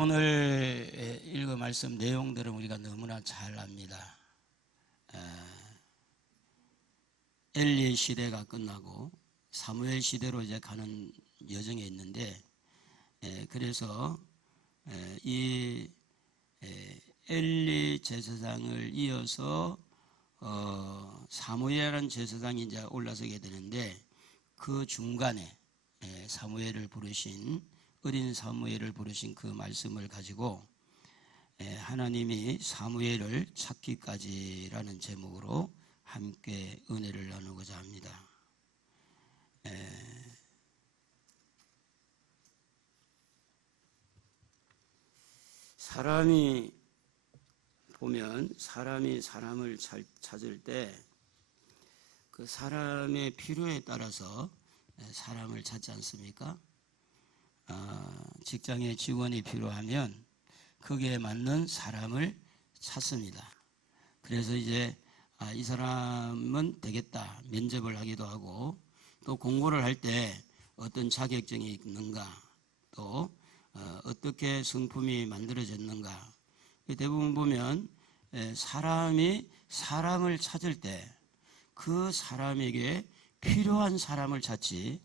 오늘 읽은 말씀 내용들은 우리가 너무나 잘 압니다. 엘리 시대가 끝나고 사무엘 시대로 이제 가는 여정에 있는데, 그래서 이 엘리 제사장을 이어서 사무엘이라는 제사장이 이제 올라서게 되는데, 그 중간에 사무엘을 부르신, 어린 사무엘을 부르신 그 말씀을 가지고 하나님이 사무엘을 찾기까지라는 제목으로 함께 은혜를 나누고자 합니다. 사람이 보면 사람이 사람을 찾을 때 그 사람의 필요에 따라서 사람을 찾지 않습니까? 직장에 직원이 필요하면 거기에 맞는 사람을 찾습니다. 그래서 이제 이 사람은 되겠다 면접을 하기도 하고, 또 공부를 할 때 어떤 자격증이 있는가, 또 어떻게 성품이 만들어졌는가. 대부분 보면 사람이 사람을 찾을 때 그 사람에게 필요한 사람을 찾지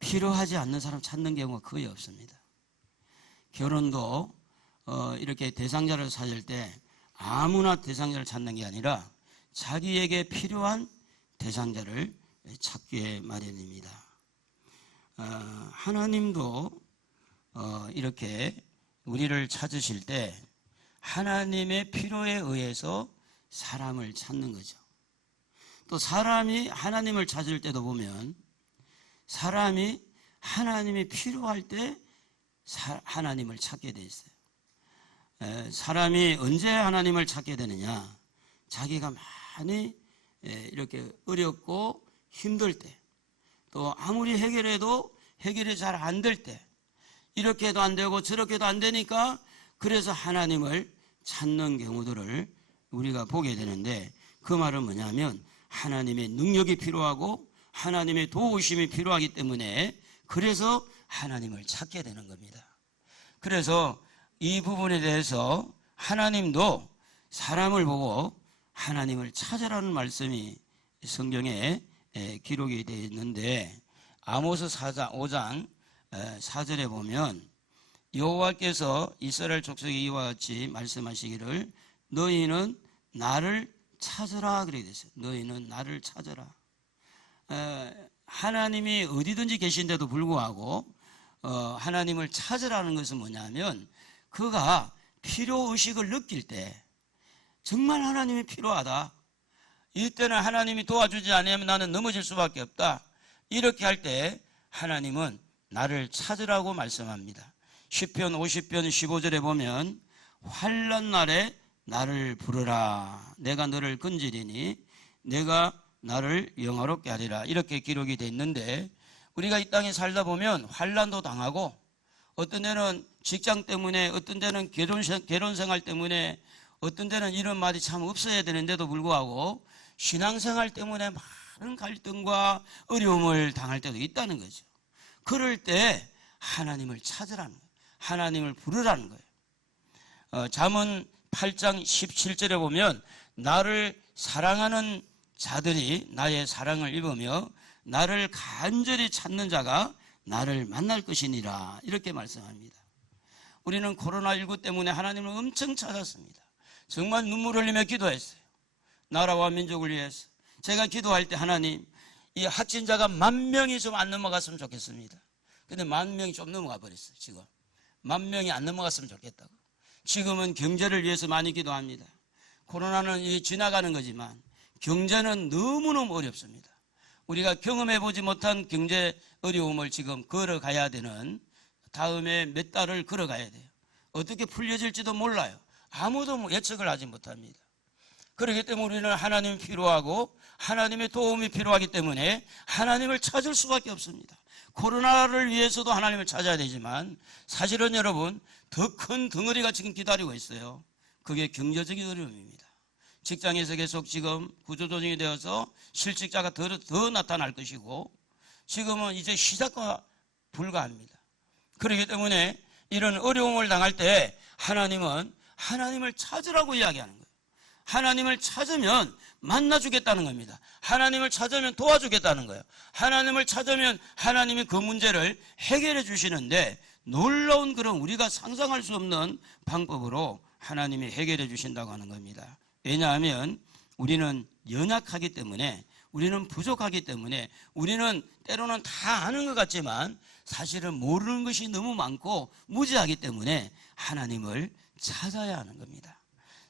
필요하지 않는 사람 찾는 경우가 거의 없습니다. 결혼도 이렇게 대상자를 찾을 때 아무나 대상자를 찾는 게 아니라 자기에게 필요한 대상자를 찾기에 마련입니다. 하나님도 이렇게 우리를 찾으실 때 하나님의 필요에 의해서 사람을 찾는 거죠. 또 사람이 하나님을 찾을 때도 보면 사람이 하나님이 필요할 때 하나님을 찾게 돼 있어요. 사람이 언제 하나님을 찾게 되느냐? 자기가 많이 이렇게 어렵고 힘들 때, 또 아무리 해결해도 해결이 잘 안 될 때, 이렇게도 안 되고 저렇게도 안 되니까 그래서 하나님을 찾는 경우들을 우리가 보게 되는데, 그 말은 뭐냐면 하나님의 능력이 필요하고 하나님의 도우심이 필요하기 때문에 그래서 하나님을 찾게 되는 겁니다. 그래서 이 부분에 대해서 하나님도 사람을 보고 하나님을 찾으라는 말씀이 성경에 기록이 되어 있는데, 아모스 5장 4절에 보면 여호와께서 이스라엘 족속에 이와 같이 말씀하시기를 너희는 나를 찾으라 그렇게 됐어요. 너희는 나를 찾으라. 하나님이 어디든지 계신데도 불구하고 하나님을 찾으라는 것은 뭐냐면, 그가 필요의식을 느낄 때 정말 하나님이 필요하다, 이때는 하나님이 도와주지 않으면 나는 넘어질 수밖에 없다, 이렇게 할 때 하나님은 나를 찾으라고 말씀합니다. 시편 50편 15절에 보면 환난 날에 나를 부르라, 내가 너를 건지리니 내가 나를 영화롭게 하리라, 이렇게 기록이 되어 있는데, 우리가 이 땅에 살다 보면 환난도 당하고, 어떤 데는 직장 때문에, 어떤 데는 결혼 생활 때문에, 어떤 데는 이런 말이 참 없어야 되는데도 불구하고 신앙생활 때문에 많은 갈등과 어려움을 당할 때도 있다는 거죠. 그럴 때 하나님을 찾으라는 거예요. 하나님을 부르라는 거예요. 잠언 8장 17절에 보면 나를 사랑하는 자들이 나의 사랑을 입으며 나를 간절히 찾는 자가 나를 만날 것이니라, 이렇게 말씀합니다. 우리는 코로나19 때문에 하나님을 엄청 찾았습니다. 정말 눈물 흘리며 기도했어요. 나라와 민족을 위해서. 제가 기도할 때 하나님, 이 확진자가 10,000명이 좀 안 넘어갔으면 좋겠습니다. 근데 10,000명이 좀 넘어가 버렸어요. 지금 10,000명이 안 넘어갔으면 좋겠다고. 지금은 경제를 위해서 많이 기도합니다. 코로나는 지나가는 거지만 경제는 너무너무 어렵습니다. 우리가 경험해보지 못한 경제 어려움을 지금 걸어가야 되는, 다음에 몇 달을 걸어가야 돼요. 어떻게 풀려질지도 몰라요. 아무도 예측을 하지 못합니다. 그렇기 때문에 우리는 하나님이 필요하고 하나님의 도움이 필요하기 때문에 하나님을 찾을 수밖에 없습니다. 코로나를 위해서도 하나님을 찾아야 되지만 사실은 여러분, 더 큰 덩어리가 지금 기다리고 있어요. 그게 경제적인 어려움입니다. 직장에서 계속 지금 구조조정이 되어서 실직자가 더 나타날 것이고, 지금은 이제 시작과 불가합니다. 그렇기 때문에 이런 어려움을 당할 때 하나님은 하나님을 찾으라고 이야기하는 거예요. 하나님을 찾으면 만나주겠다는 겁니다. 하나님을 찾으면 도와주겠다는 거예요. 하나님을 찾으면 하나님이 그 문제를 해결해 주시는데 놀라운 그런 우리가 상상할 수 없는 방법으로 하나님이 해결해 주신다고 하는 겁니다. 왜냐하면 우리는 연약하기 때문에, 우리는 부족하기 때문에, 우리는 때로는 다 아는 것 같지만 사실은 모르는 것이 너무 많고 무지하기 때문에 하나님을 찾아야 하는 겁니다.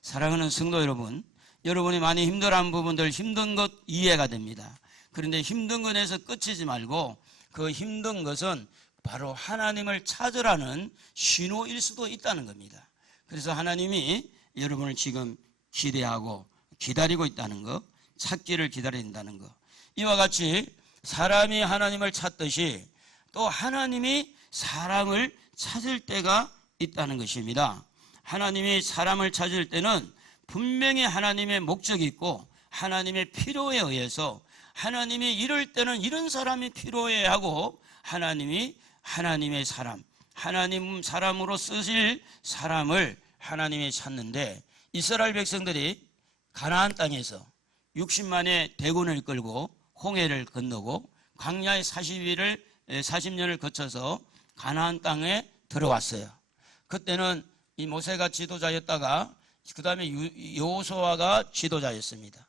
사랑하는 성도 여러분, 여러분이 많이 힘들어하는 부분들, 힘든 것 이해가 됩니다. 그런데 힘든 것에서 끝이지 말고 그 힘든 것은 바로 하나님을 찾으라는 신호일 수도 있다는 겁니다. 그래서 하나님이 여러분을 지금 기대하고 기다리고 있다는 것, 찾기를 기다린다는 것, 이와 같이 사람이 하나님을 찾듯이 또 하나님이 사람을 찾을 때가 있다는 것입니다. 하나님이 사람을 찾을 때는 분명히 하나님의 목적이 있고 하나님의 필요에 의해서, 하나님이 이럴 때는 이런 사람이 필요해 하고 하나님이 하나님의 사람, 하나님 사람으로 쓰실 사람을 하나님이 찾는데, 이스라엘 백성들이 가나안 땅에서 60만의 대군을 끌고 홍해를 건너고 광야의 40년을 거쳐서 가나안 땅에 들어왔어요. 그때는 이 모세가 지도자였다가 그 다음에 여호수아가 지도자였습니다.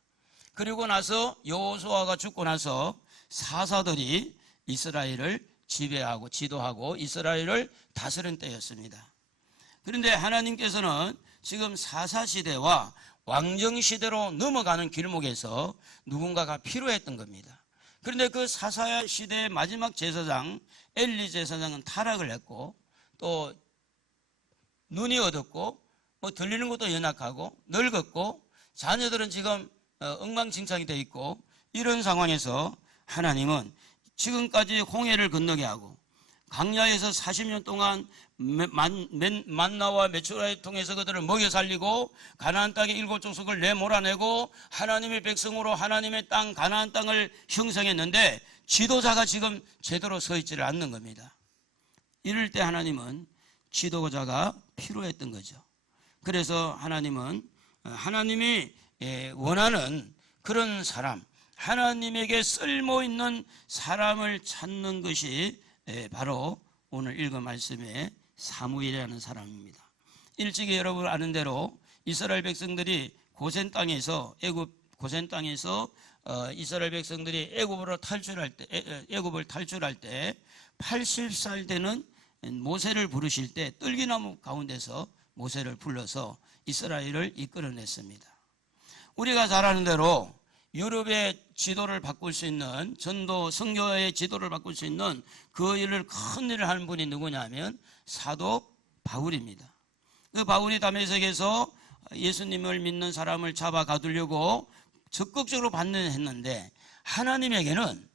그리고 나서 여호수아가 죽고 나서 사사들이 이스라엘을 지배하고 지도하고 이스라엘을 다스린 때였습니다. 그런데 하나님께서는 지금 사사시대와 왕정시대로 넘어가는 길목에서 누군가가 필요했던 겁니다. 그런데 그 사사시대의 마지막 제사장 엘리 제사장은 타락을 했고, 또 눈이 어둡고 들리는 것도 연약하고 늙었고 자녀들은 지금 엉망진창이 돼 있고, 이런 상황에서 하나님은 지금까지 홍해를 건너게 하고 광야에서 40년 동안 만나와 메추라를 통해서 그들을 먹여 살리고 가나안 땅의 7족속을 내몰아내고 하나님의 백성으로 하나님의 땅 가나안 땅을 형성했는데 지도자가 지금 제대로 서 있지를 않는 겁니다. 이럴 때 하나님은 지도자가 필요했던 거죠. 그래서 하나님은 하나님이 원하는 그런 사람, 하나님에게 쓸모있는 사람을 찾는 것이 바로 오늘 읽은 말씀의 사무엘이라는 사람입니다. 일찍이 여러분 아는 대로 이스라엘 백성들이 고센 땅에서 이스라엘 백성들이 애굽을 탈출할 때 80살 되는 모세를 부르실 때 떨기나무 가운데서 모세를 불러서 이스라엘을 이끌어냈습니다. 우리가 잘 아는 대로 유럽의 지도를 바꿀 수 있는, 전도 선교의 지도를 바꿀 수 있는 그 일을, 큰 일을 하는 분이 누구냐면 사도 바울입니다. 그 바울이 다메섹에서 예수님을 믿는 사람을 잡아 가두려고 적극적으로 반대했는데 하나님에게는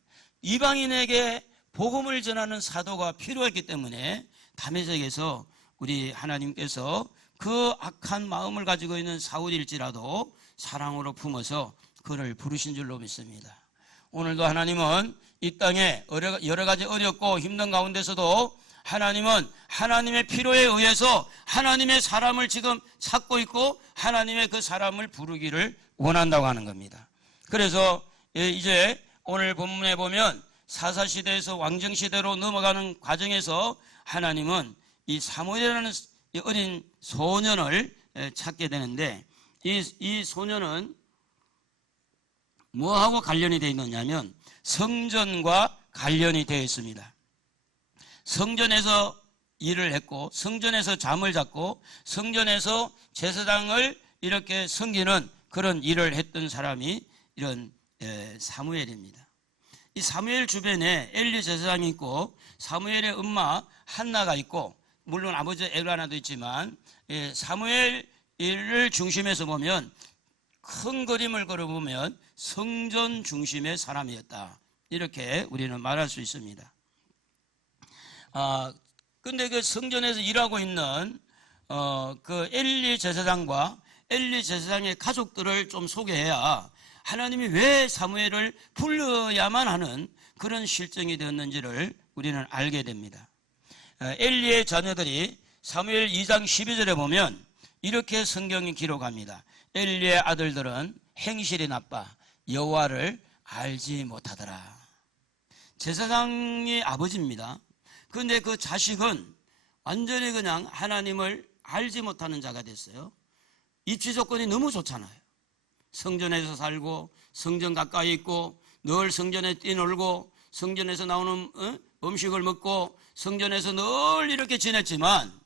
이방인에게 복음을 전하는 사도가 필요했기 때문에 다메섹에서 우리 하나님께서 그 악한 마음을 가지고 있는 사울일지라도 사랑으로 품어서 그를 부르신 줄로 믿습니다. 오늘도 하나님은 이 땅에 여러 가지 어렵고 힘든 가운데서도 하나님은 하나님의 필요에 의해서 하나님의 사람을 지금 찾고 있고 하나님의 그 사람을 부르기를 원한다고 하는 겁니다. 그래서 이제 오늘 본문에 보면 사사시대에서 왕정시대로 넘어가는 과정에서 하나님은 이 사무엘이라는 어린 소년을 찾게 되는데, 이 소년은 뭐하고 관련이 되어 있느냐면 성전과 관련이 되어 있습니다. 성전에서 일을 했고 성전에서 잠을 잤고 성전에서 제사장을 이렇게 섬기는 그런 일을 했던 사람이 이런 사무엘입니다. 이 사무엘 주변에 엘리 제사장이 있고 사무엘의 엄마 한나가 있고, 물론 아버지 엘가나도 있지만 사무엘을 중심에서 보면, 큰 그림을 그려보면 성전 중심의 사람이었다, 이렇게 우리는 말할 수 있습니다. 근데 그 성전에서 일하고 있는 그 엘리 제사장과 엘리 제사장의 가족들을 좀 소개해야 하나님이 왜 사무엘을 불러야만 하는 그런 실정이 되었는지를 우리는 알게 됩니다. 엘리의 자녀들이 사무엘 2장 12절에 보면 이렇게 성경이 기록합니다. 엘리의 아들들은 행실이 나빠 여호와를 알지 못하더라. 제사장의 아버지입니다. 그런데 그 자식은 완전히 그냥 하나님을 알지 못하는 자가 됐어요. 입지 조건이 너무 좋잖아요. 성전에서 살고 성전 가까이 있고 늘 성전에 뛰놀고 성전에서 나오는 음식을 먹고 성전에서 늘 이렇게 지냈지만,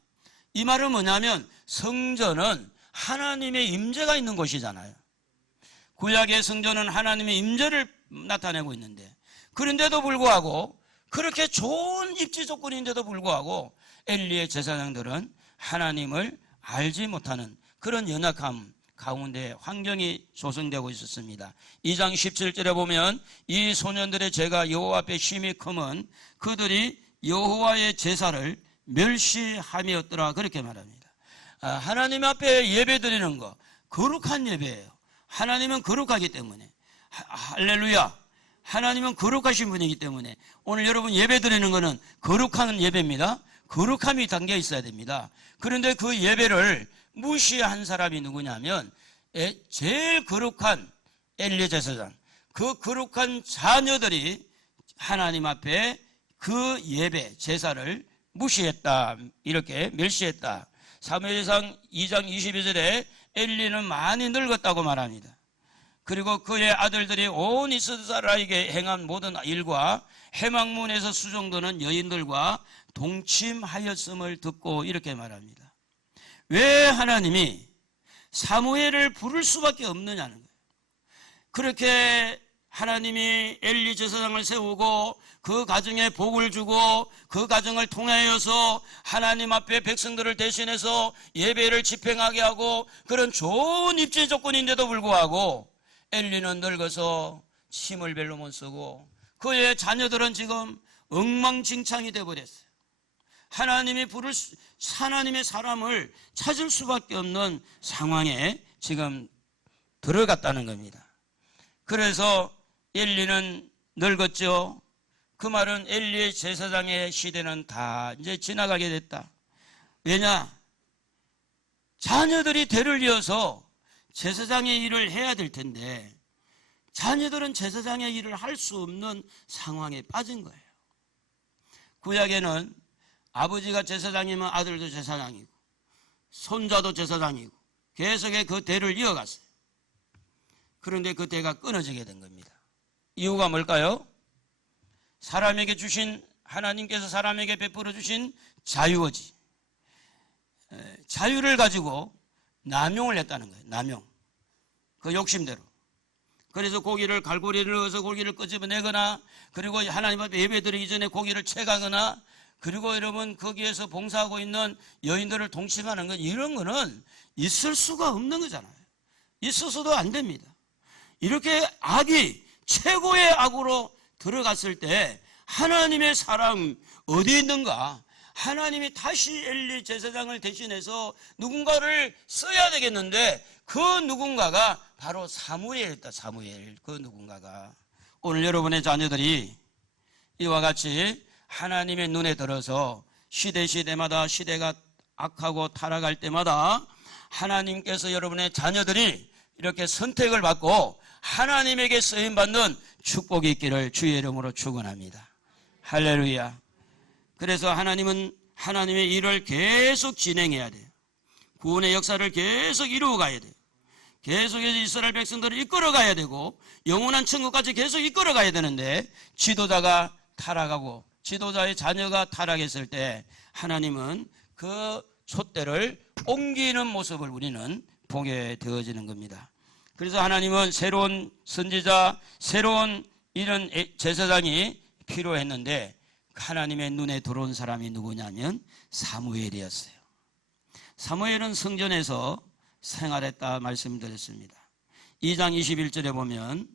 이 말은 뭐냐면 성전은 하나님의 임재가 있는 곳이잖아요. 구약의 성전은 하나님의 임재를 나타내고 있는데, 그런데도 불구하고 그렇게 좋은 입지 조건인데도 불구하고 엘리의 제사장들은 하나님을 알지 못하는 그런 연약함 가운데 환경이 조성되고 있었습니다. 2장 17절에 보면 이 소년들의 죄가 여호와 앞에 심히 크면 그들이 여호와의 제사를 멸시함이었더라, 그렇게 말합니다. 하나님 앞에 예배 드리는 거 거룩한 예배예요. 하나님은 거룩하기 때문에, 할렐루야, 하나님은 거룩하신 분이기 때문에 오늘 여러분 예배 드리는 거는 거룩한 예배입니다. 거룩함이 담겨 있어야 됩니다. 그런데 그 예배를 무시한 사람이 누구냐면 제일 거룩한 엘리 제사장, 그 거룩한 자녀들이 하나님 앞에 그 예배 제사를 무시했다, 이렇게 멸시했다. 사무엘상 2장 22절에 엘리는 많이 늙었다고 말합니다. 그리고 그의 아들들이 온 이스라엘에게 행한 모든 일과 해망문에서 수종드는 여인들과 동침하였음을 듣고 이렇게 말합니다. 왜 하나님이 사무엘을 부를 수밖에 없느냐는 거예요. 그렇게 하나님이 엘리 제사장을 세우고 그 가정에 복을 주고 그 가정을 통하여서 하나님 앞에 백성들을 대신해서 예배를 집행하게 하고 그런 좋은 입지 조건인데도 불구하고 엘리는 늙어서 힘을 별로 못 쓰고 그의 자녀들은 지금 엉망진창이 되어버렸어요. 하나님의 사람을 찾을 수밖에 없는 상황에 지금 들어갔다는 겁니다. 그래서 엘리는 늙었죠. 그 말은 엘리의 제사장의 시대는 다 이제 지나가게 됐다. 왜냐? 자녀들이 대를 이어서 제사장의 일을 해야 될 텐데 자녀들은 제사장의 일을 할 수 없는 상황에 빠진 거예요. 구약에는 아버지가 제사장이면 아들도 제사장이고 손자도 제사장이고 계속해 그 대를 이어갔어요. 그런데 그 대가 끊어지게 된 겁니다. 이유가 뭘까요? 사람에게 주신, 하나님께서 사람에게 베풀어 주신 자유의지, 자유를 가지고 남용을 했다는 거예요. 남용, 그 욕심대로. 그래서 고기를 갈고리를 넣어서 고기를 끄집어내거나, 그리고 하나님 앞에 예배드리기 전에 고기를 채가거나, 그리고 여러분 거기에서 봉사하고 있는 여인들을 동침하는 것, 이런 거는 있을 수가 없는 거잖아요. 있어서도 안 됩니다. 이렇게 악이 최고의 악으로 들어갔을 때 하나님의 사랑 어디 있는가? 하나님이 다시 엘리 제사장을 대신해서 누군가를 써야 되겠는데 그 누군가가 바로 사무엘이었다. 사무엘, 그 누군가가. 오늘 여러분의 자녀들이 이와 같이 하나님의 눈에 들어서 시대마다 시대가 악하고 타락할 때마다 하나님께서 여러분의 자녀들이 이렇게 선택을 받고 하나님에게 쓰임받는 축복이 있기를 주의 이름으로 축원합니다. 할렐루야. 그래서 하나님은 하나님의 일을 계속 진행해야 돼요. 구원의 역사를 계속 이루어가야 돼요. 계속해서 이스라엘 백성들을 이끌어가야 되고 영원한 천국까지 계속 이끌어가야 되는데 지도자가 타락하고 지도자의 자녀가 타락했을 때 하나님은 그 촛대를 옮기는 모습을 우리는 보게 되어지는 겁니다. 그래서 하나님은 새로운 선지자, 새로운 이런 제사장이 필요했는데 하나님의 눈에 들어온 사람이 누구냐면 사무엘이었어요. 사무엘은 성전에서 생활했다 말씀드렸습니다. 2장 21절에 보면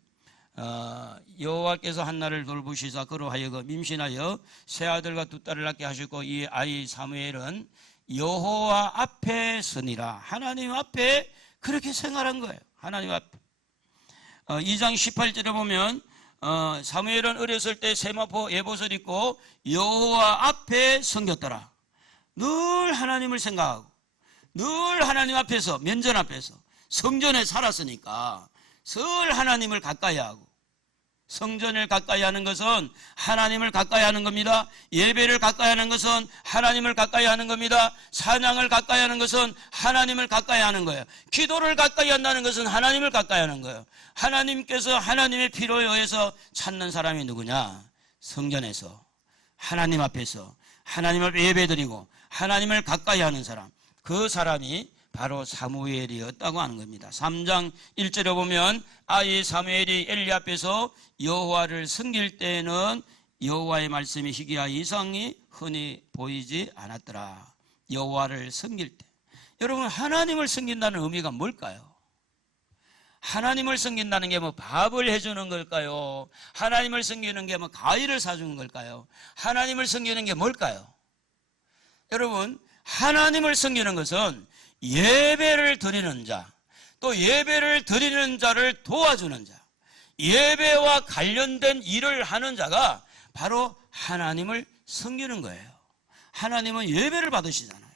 여호와께서 한나를 돌보시사 그로 하여금 임신하여 세 아들과 두 딸을 낳게 하셨고 이 아이 사무엘은 여호와 앞에 서니라. 하나님 앞에 그렇게 생활한 거예요. 하나님 앞에. 2장 18절에 보면 사무엘은 어렸을 때 세마포 예봇을 입고 여호와 앞에 섬겼더라. 늘 하나님을 생각하고 늘 하나님 앞에서, 면전 앞에서 성전에 살았으니까 늘 하나님을 가까이 하고, 성전을 가까이 하는 것은 하나님을 가까이 하는 겁니다. 예배를 가까이 하는 것은 하나님을 가까이 하는 겁니다. 찬양을 가까이 하는 것은 하나님을 가까이 하는 거예요. 기도를 가까이 한다는 것은 하나님을 가까이 하는 거예요. 하나님께서 하나님의 필요에 의해서 찾는 사람이 누구냐? 성전에서, 하나님 앞에서 하나님 앞에 예배드리고 하나님을 가까이 하는 사람, 그 사람이 바로 사무엘이었다고 하는 겁니다. 3장 1절에 보면 아이 사무엘이 엘리 앞에서 여호와를 섬길 때에는 여호와의 말씀이 희귀와 이상이 흔히 보이지 않았더라. 여호와를 섬길 때, 여러분, 하나님을 섬긴다는 의미가 뭘까요? 하나님을 섬긴다는 게 뭐 밥을 해주는 걸까요? 하나님을 섬기는 게 뭐 과일을 사주는 걸까요? 하나님을 섬기는 게 뭘까요? 여러분, 하나님을 섬기는 것은 예배를 드리는 자, 또 예배를 드리는 자를 도와주는 자, 예배와 관련된 일을 하는 자가 바로 하나님을 섬기는 거예요. 하나님은 예배를 받으시잖아요.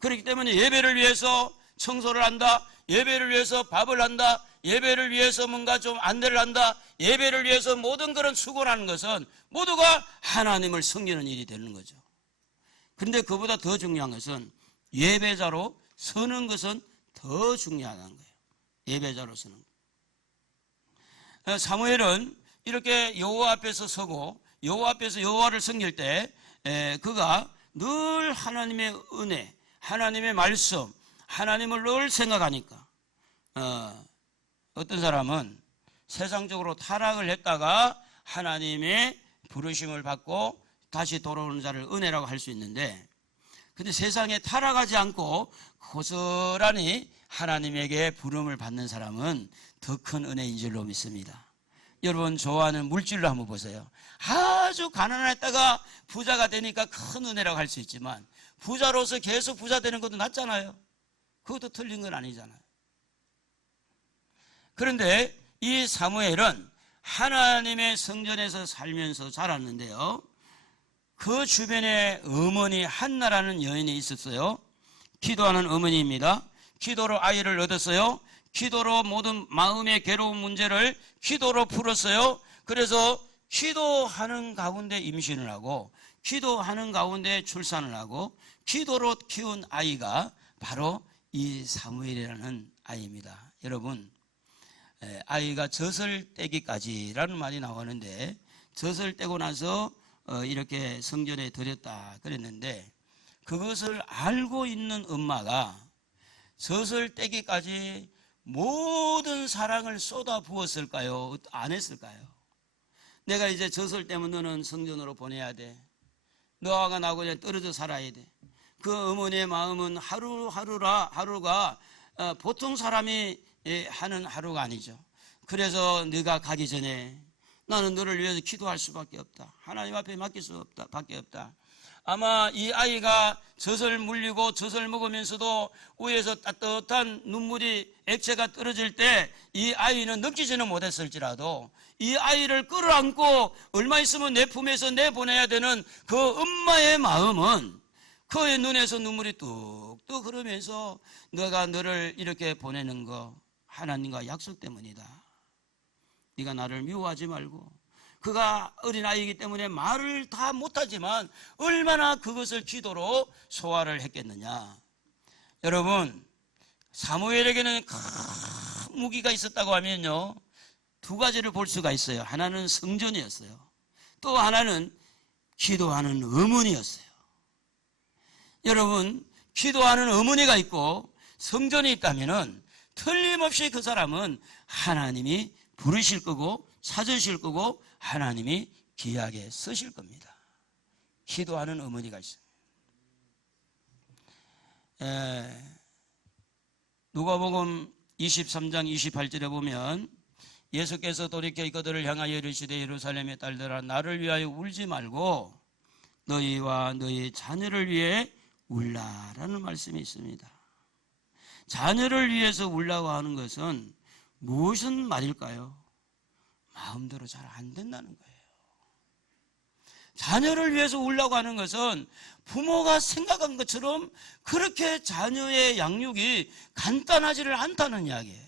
그렇기 때문에 예배를 위해서 청소를 한다, 예배를 위해서 밥을 한다, 예배를 위해서 뭔가 좀 안내를 한다, 예배를 위해서 모든 그런 수고를 하는 것은 모두가 하나님을 섬기는 일이 되는 거죠. 그런데 그보다 더 중요한 것은 예배자로 서는 것은 더 중요하다는 거예요. 예배자로 서는 거. 사무엘은 이렇게 여호와 앞에서 서고 여호와 앞에서 여호와를 섬길 때 그가 늘 하나님의 은혜, 하나님의 말씀, 하나님을 늘 생각하니까 어떤 사람은 세상적으로 타락을 했다가 하나님의 부르심을 받고 다시 돌아오는 자를 은혜라고 할 수 있는데, 근데 세상에 타락하지 않고 고스란히 하나님에게 부름을 받는 사람은 더 큰 은혜인 줄로 믿습니다. 여러분, 좋아하는 물질로 한번 보세요. 아주 가난했다가 부자가 되니까 큰 은혜라고 할 수 있지만 부자로서 계속 부자 되는 것도 낫잖아요. 그것도 틀린 건 아니잖아요. 그런데 이 사무엘은 하나님의 성전에서 살면서 자랐는데요, 그 주변에 어머니 한나라는 여인이 있었어요. 기도하는 어머니입니다. 기도로 아이를 얻었어요. 기도로 모든 마음의 괴로운 문제를 기도로 풀었어요. 그래서 기도하는 가운데 임신을 하고 기도하는 가운데 출산을 하고 기도로 키운 아이가 바로 이 사무엘이라는 아이입니다. 여러분, 아이가 젖을 떼기까지라는 말이 나오는데, 젖을 떼고 나서 이렇게 성전에 드렸다 그랬는데, 그것을 알고 있는 엄마가 젖을 떼기까지 모든 사랑을 쏟아 부었을까요? 안 했을까요? 내가 이제 젖을 떼면 너는 성전으로 보내야 돼. 너하고 나하고 이제 떨어져 살아야 돼. 그 어머니의 마음은 하루가 보통 사람이 하는 하루가 아니죠. 그래서 네가 가기 전에 나는 너를 위해서 기도할 수밖에 없다. 하나님 앞에 맡길 수 없다. 밖에 없다. 아마 이 아이가 젖을 물리고 젖을 먹으면서도 위에서 따뜻한 눈물이 액체가 떨어질 때 이 아이는 느끼지는 못했을지라도 이 아이를 끌어안고 얼마 있으면 내 품에서 내보내야 되는 그 엄마의 마음은 그의 눈에서 눈물이 뚝뚝 흐르면서 너가 너를 이렇게 보내는 거 하나님과 약속 때문이다. 네가 나를 미워하지 말고. 그가 어린아이이기 때문에 말을 다 못하지만 얼마나 그것을 기도로 소화를 했겠느냐. 여러분, 사무엘에게는 큰 무기가 있었다고 하면요, 두 가지를 볼 수가 있어요. 하나는 성전이었어요. 또 하나는 기도하는 어머니였어요. 여러분, 기도하는 어머니가 있고 성전이 있다면은 틀림없이 그 사람은 하나님이 부르실 거고 찾으실 거고 하나님이 귀하게 쓰실 겁니다. 기도하는 어머니가 있어요. 누가복음 23장 28절에 보면 예수께서 돌이켜 그들을 향하여 이르시되 예루살렘의 딸들아 나를 위하여 울지 말고 너희와 너희 자녀를 위해 울라라는 말씀이 있습니다. 자녀를 위해서 울라고 하는 것은 무슨 말일까요? 마음대로 잘 안 된다는 거예요. 자녀를 위해서 울라고 하는 것은 부모가 생각한 것처럼 그렇게 자녀의 양육이 간단하지를 않다는 이야기예요.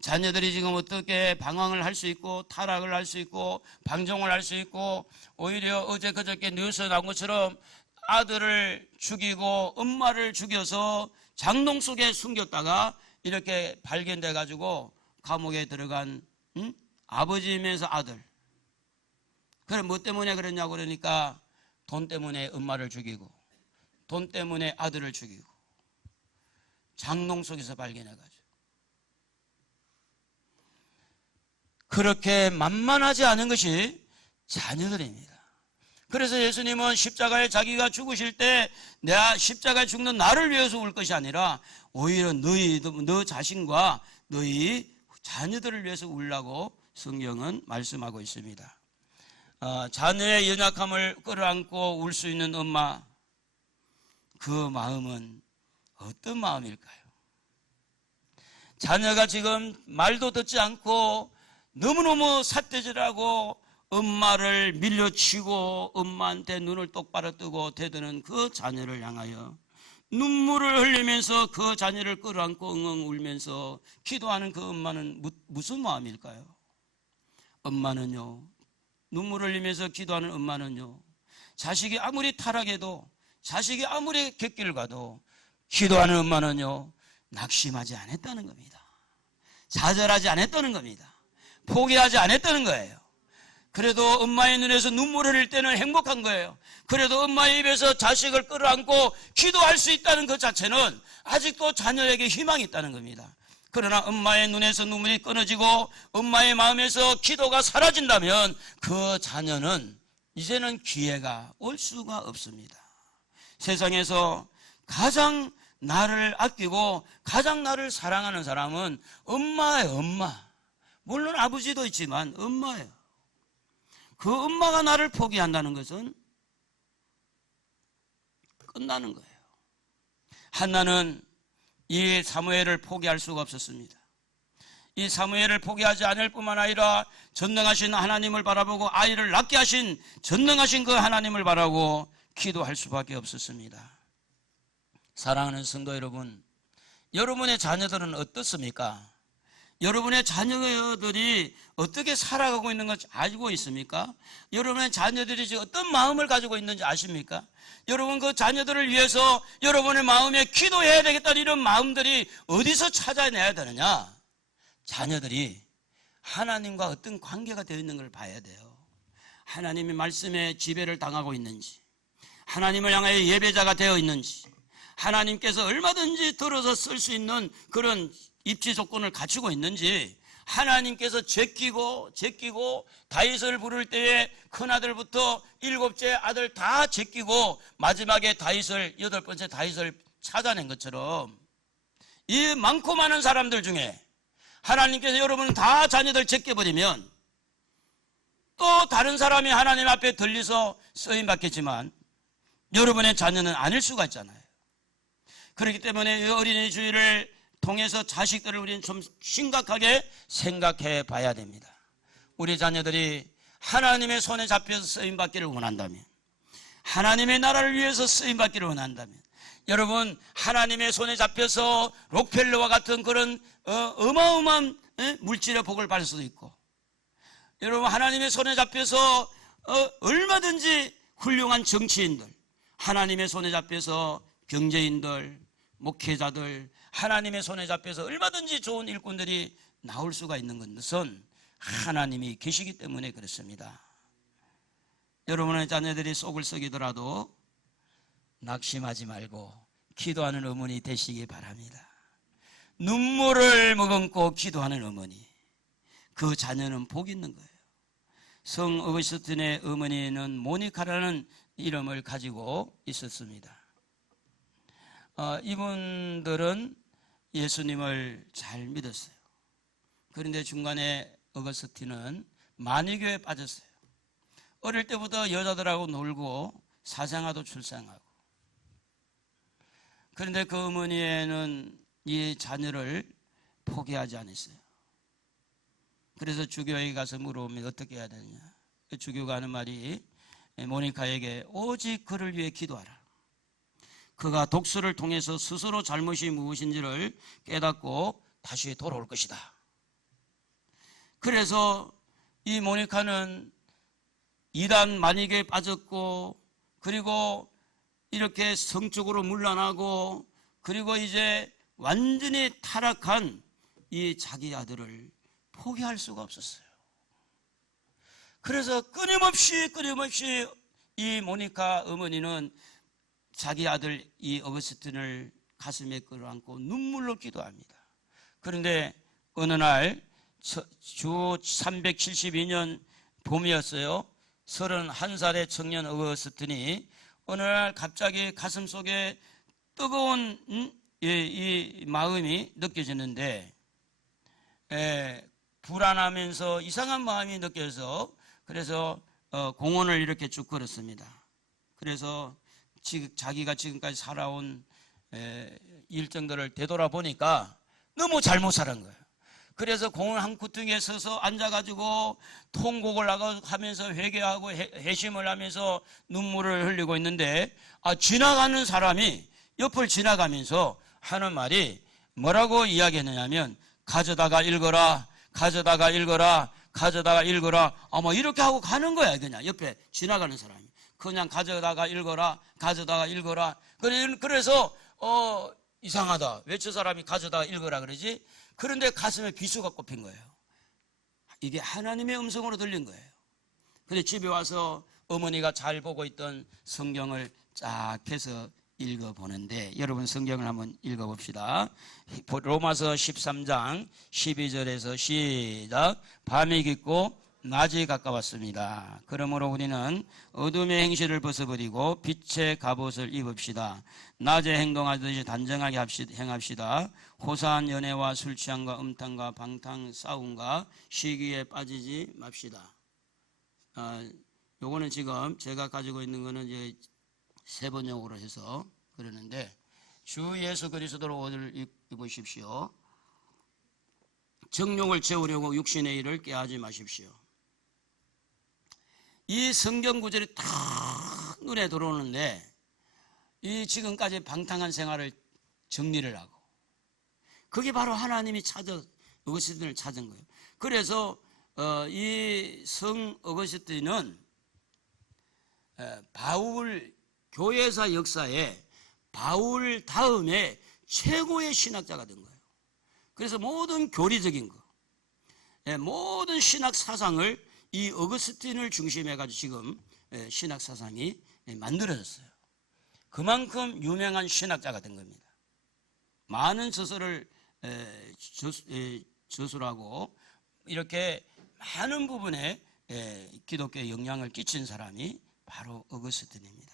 자녀들이 지금 어떻게 방황을 할 수 있고 타락을 할 수 있고 방종을 할 수 있고 오히려 어제 그저께 뉴스에 나온 것처럼 아들을 죽이고 엄마를 죽여서 장롱 속에 숨겼다가 이렇게 발견돼 가지고 감옥에 들어간 아버지면서 아들. 그래 뭐 때문에 그랬냐고 그러니까 돈 때문에 엄마를 죽이고 돈 때문에 아들을 죽이고 장롱 속에서 발견해가지고 그렇게 만만하지 않은 것이 자녀들입니다. 그래서 예수님은 십자가에 자기가 죽으실 때 내가 십자가에 죽는 나를 위해서 울 것이 아니라 오히려 너 자신과 너희 자녀들을 위해서 울라고 성경은 말씀하고 있습니다. 자녀의 연약함을 끌어안고 울 수 있는 엄마, 그 마음은 어떤 마음일까요? 자녀가 지금 말도 듣지 않고 너무너무 삿대질하고 엄마를 밀려치고 엄마한테 눈을 똑바로 뜨고 대드는 그 자녀를 향하여 눈물을 흘리면서 그 자녀를 끌어안고 엉엉 울면서 기도하는 그 엄마는 무슨 마음일까요? 엄마는요, 눈물을 흘리면서 기도하는 엄마는요, 자식이 아무리 타락해도 자식이 아무리 객길을 가도 기도하는 엄마는요 낙심하지 않았다는 겁니다. 좌절하지 않았다는 겁니다. 포기하지 않았다는 거예요. 그래도 엄마의 눈에서 눈물을 흘릴 때는 행복한 거예요. 그래도 엄마의 입에서 자식을 끌어안고 기도할 수 있다는 것 자체는 아직도 자녀에게 희망이 있다는 겁니다. 그러나 엄마의 눈에서 눈물이 끊어지고 엄마의 마음에서 기도가 사라진다면 그 자녀는 이제는 기회가 올 수가 없습니다. 세상에서 가장 나를 아끼고 가장 나를 사랑하는 사람은 엄마예요. 엄마. 물론 아버지도 있지만 엄마예요. 그 엄마가 나를 포기한다는 것은 끝나는 거예요. 한나는 이 사무엘을 포기할 수가 없었습니다. 이 사무엘을 포기하지 않을 뿐만 아니라 전능하신 하나님을 바라보고 아이를 낳게 하신 전능하신 그 하나님을 바라고 기도할 수밖에 없었습니다. 사랑하는 성도 여러분, 여러분의 자녀들은 어떻습니까? 여러분의 자녀들이 어떻게 살아가고 있는 것을 알고 있습니까? 여러분의 자녀들이 지금 어떤 마음을 가지고 있는지 아십니까? 여러분 그 자녀들을 위해서 여러분의 마음에 기도해야 되겠다는 이런 마음들이 어디서 찾아내야 되느냐? 자녀들이 하나님과 어떤 관계가 되어 있는 걸 봐야 돼요. 하나님의 말씀에 지배를 당하고 있는지, 하나님을 향하여 예배자가 되어 있는지, 하나님께서 얼마든지 들어서 쓸 수 있는 그런 입지 조건을 갖추고 있는지, 하나님께서 제끼고 다윗을 부를 때에 큰아들부터 7째 아들 다 제끼고 마지막에 다윗을 8번째 다윗을 찾아낸 것처럼 이 많고 많은 사람들 중에 하나님께서 여러분 다 자녀들 제껴버리면 또 다른 사람이 하나님 앞에 들리서 쓰임받겠지만 여러분의 자녀는 아닐 수가 있잖아요. 그렇기 때문에 이 어린이 주일을 통해서 자식들을 우리는 좀 심각하게 생각해 봐야 됩니다. 우리 자녀들이 하나님의 손에 잡혀서 쓰임받기를 원한다면, 하나님의 나라를 위해서 쓰임받기를 원한다면, 여러분 하나님의 손에 잡혀서 록펠러와 같은 그런 어마어마한 물질의 복을 받을 수도 있고, 여러분 하나님의 손에 잡혀서 얼마든지 훌륭한 정치인들, 하나님의 손에 잡혀서 경제인들, 목회자들, 하나님의 손에 잡혀서 얼마든지 좋은 일꾼들이 나올 수가 있는 것은 하나님이 계시기 때문에 그렇습니다. 여러분의 자녀들이 속을 썩이더라도 낙심하지 말고 기도하는 어머니 되시기 바랍니다. 눈물을 머금고 기도하는 어머니, 그 자녀는 복 있는 거예요. 성 어거스틴의 어머니는 모니카라는 이름을 가지고 있었습니다. 이분들은 예수님을 잘 믿었어요. 그런데 중간에 어거스틴은 마니교에 빠졌어요. 어릴 때부터 여자들하고 놀고 사생아도 출산하고. 그런데 그 어머니는 이 자녀를 포기하지 않았어요. 그래서 주교에 가서 물어보면 어떻게 해야 되느냐. 주교가 하는 말이 모니카에게 오직 그를 위해 기도하라. 그가 독서를 통해서 스스로 잘못이 무엇인지를 깨닫고 다시 돌아올 것이다. 그래서 이 모니카는 이단 만익에 빠졌고, 그리고 이렇게 성적으로 물러나고, 그리고 이제 완전히 타락한 이 자기 아들을 포기할 수가 없었어요. 그래서 끊임없이 이 모니카 어머니는 자기 아들 이 어거스틴을 가슴에 끌어안고 눈물로 기도합니다. 그런데 어느 날 주 372년 봄이었어요. 31살의 청년 어거스틴이 어느 날 갑자기 가슴 속에 뜨거운 이 마음이 느껴지는데, 불안하면서 이상한 마음이 느껴서, 그래서 공원을 이렇게 쭉 걸었습니다. 그래서 자기가 지금까지 살아온 일정들을 되돌아보니까 너무 잘못 살은 거예요. 그래서 공원 한 구퉁이에 서서 앉아가지고 통곡을 하면서 회개하고 회심을 하면서 눈물을 흘리고 있는데, 지나가는 사람이 옆을 지나가면서 하는 말이 뭐라고 이야기했느냐면, 가져다가 읽어라, 가져다가 읽어라, 가져다가 읽어라. 뭐 이렇게 하고 가는 거야. 그냥 옆에 지나가는 사람이 그냥 가져다가 읽어라, 가져다가 읽어라. 그래서 이상하다, 왜 저 사람이 가져다가 읽어라 그러지? 그런데 가슴에 비수가 꼽힌 거예요. 이게 하나님의 음성으로 들린 거예요. 근데 집에 와서 어머니가 잘 보고 있던 성경을 쫙 펴서 읽어보는데, 여러분 성경을 한번 읽어봅시다. 로마서 13장 12절에서 시작. 밤이 깊고 낮이 가까웠습니다. 그러므로 우리는 어둠의 행실을 벗어버리고 빛의 갑옷을 입읍시다. 낮에 행동하듯이 단정하게 행합시다. 호사한 연애와 술 취함과 음탕과 방탕 싸움과 시기에 빠지지 맙시다. 요거는 지금 제가 가지고 있는 거는 이제 세번역으로 해서 그러는데, 주 예수 그리스도로 옷을 입으십시오. 정욕을 채우려고 육신의 일을 깨하지 마십시오. 이 성경 구절이 다 눈에 들어오는데, 이 지금까지 방탕한 생활을 정리를 하고, 그게 바로 하나님이 어거스틴을 찾은 거예요. 그래서 이 성 어거스틴은 바울 교회사 역사에 바울 다음에 최고의 신학자가 된 거예요. 그래서 모든 교리적인 거, 모든 신학 사상을 이 어거스틴을 중심해 가지고 지금 신학 사상이 만들어졌어요. 그만큼 유명한 신학자가 된 겁니다. 많은 저서를 저술하고 이렇게 많은 부분에 기독교에 영향을 끼친 사람이 바로 어거스틴입니다.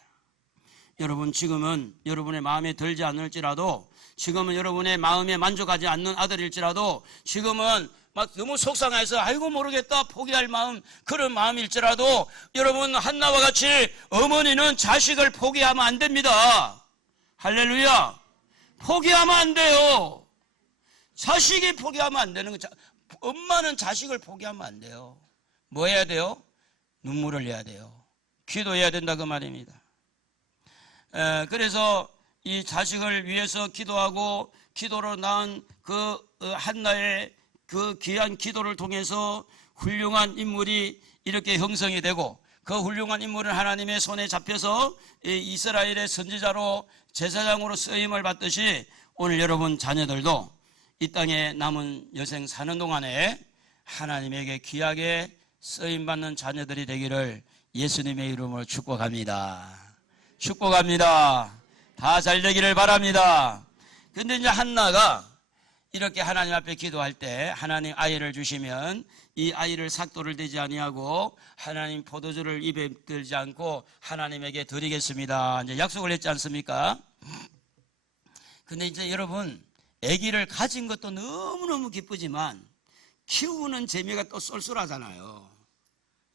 여러분, 지금은 여러분의 마음에 들지 않을지라도, 지금은 여러분의 마음에 만족하지 않는 아들일지라도, 지금은 막 너무 속상해서 아이고 모르겠다 포기할 마음, 그런 마음일지라도, 여러분 한나와 같이 어머니는 자식을 포기하면 안 됩니다. 할렐루야. 포기하면 안 돼요. 자식이 포기하면 안 되는 거. 엄마는 자식을 포기하면 안 돼요. 뭐 해야 돼요? 눈물을 내야 돼요. 기도해야 된다 그 말입니다. 그래서 이 자식을 위해서 기도하고, 기도로 낳은 그 한나의 그 귀한 기도를 통해서 훌륭한 인물이 이렇게 형성이 되고, 그 훌륭한 인물은 하나님의 손에 잡혀서 이스라엘의 선지자로 제사장으로 쓰임을 받듯이, 오늘 여러분 자녀들도 이 땅에 남은 여생 사는 동안에 하나님에게 귀하게 쓰임받는 자녀들이 되기를 예수님의 이름으로 축복합니다. 축복합니다. 다 잘 되기를 바랍니다. 근데 이제 한나가 이렇게 하나님 앞에 기도할 때, 하나님 아이를 주시면 이 아이를 삭도를 대지 아니하고 하나님 포도주를 입에 들지 않고 하나님에게 드리겠습니다, 이제 약속을 했지 않습니까? 근데 이제 여러분, 아기를 가진 것도 너무너무 기쁘지만 키우는 재미가 또 쏠쏠하잖아요.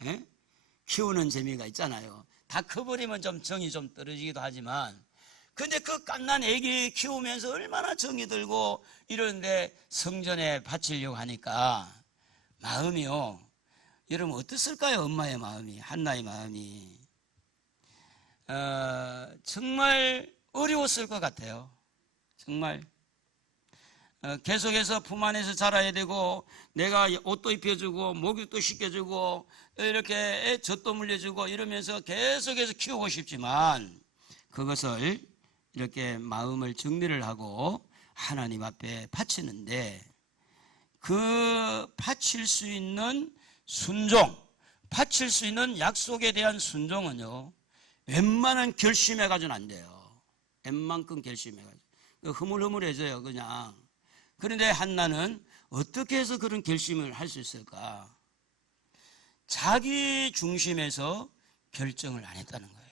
예? 키우는 재미가 있잖아요. 다 커버리면 좀 정이 좀 떨어지기도 하지만, 근데 그 갓난 아기 키우면서 얼마나 정이 들고 이러는데 성전에 바치려고 하니까 마음이요, 여러분 어땠을까요? 엄마의 마음이, 한나의 마음이. 정말 어려웠을 것 같아요. 정말 계속해서 품 안에서 자라야 되고, 내가 옷도 입혀주고 목욕도 시켜주고 이렇게 젖도 물려주고 이러면서 계속해서 키우고 싶지만, 그것을 이렇게 마음을 정리를 하고 하나님 앞에 바치는데, 그 바칠 수 있는 순종, 바칠 수 있는 약속에 대한 순종은요, 웬만한 결심해 가지고는 안 돼요. 웬만큼 결심해 가지고 흐물흐물해져요, 그냥. 그런데 한나는 어떻게 해서 그런 결심을 할 수 있을까? 자기 중심에서 결정을 안 했다는 거예요.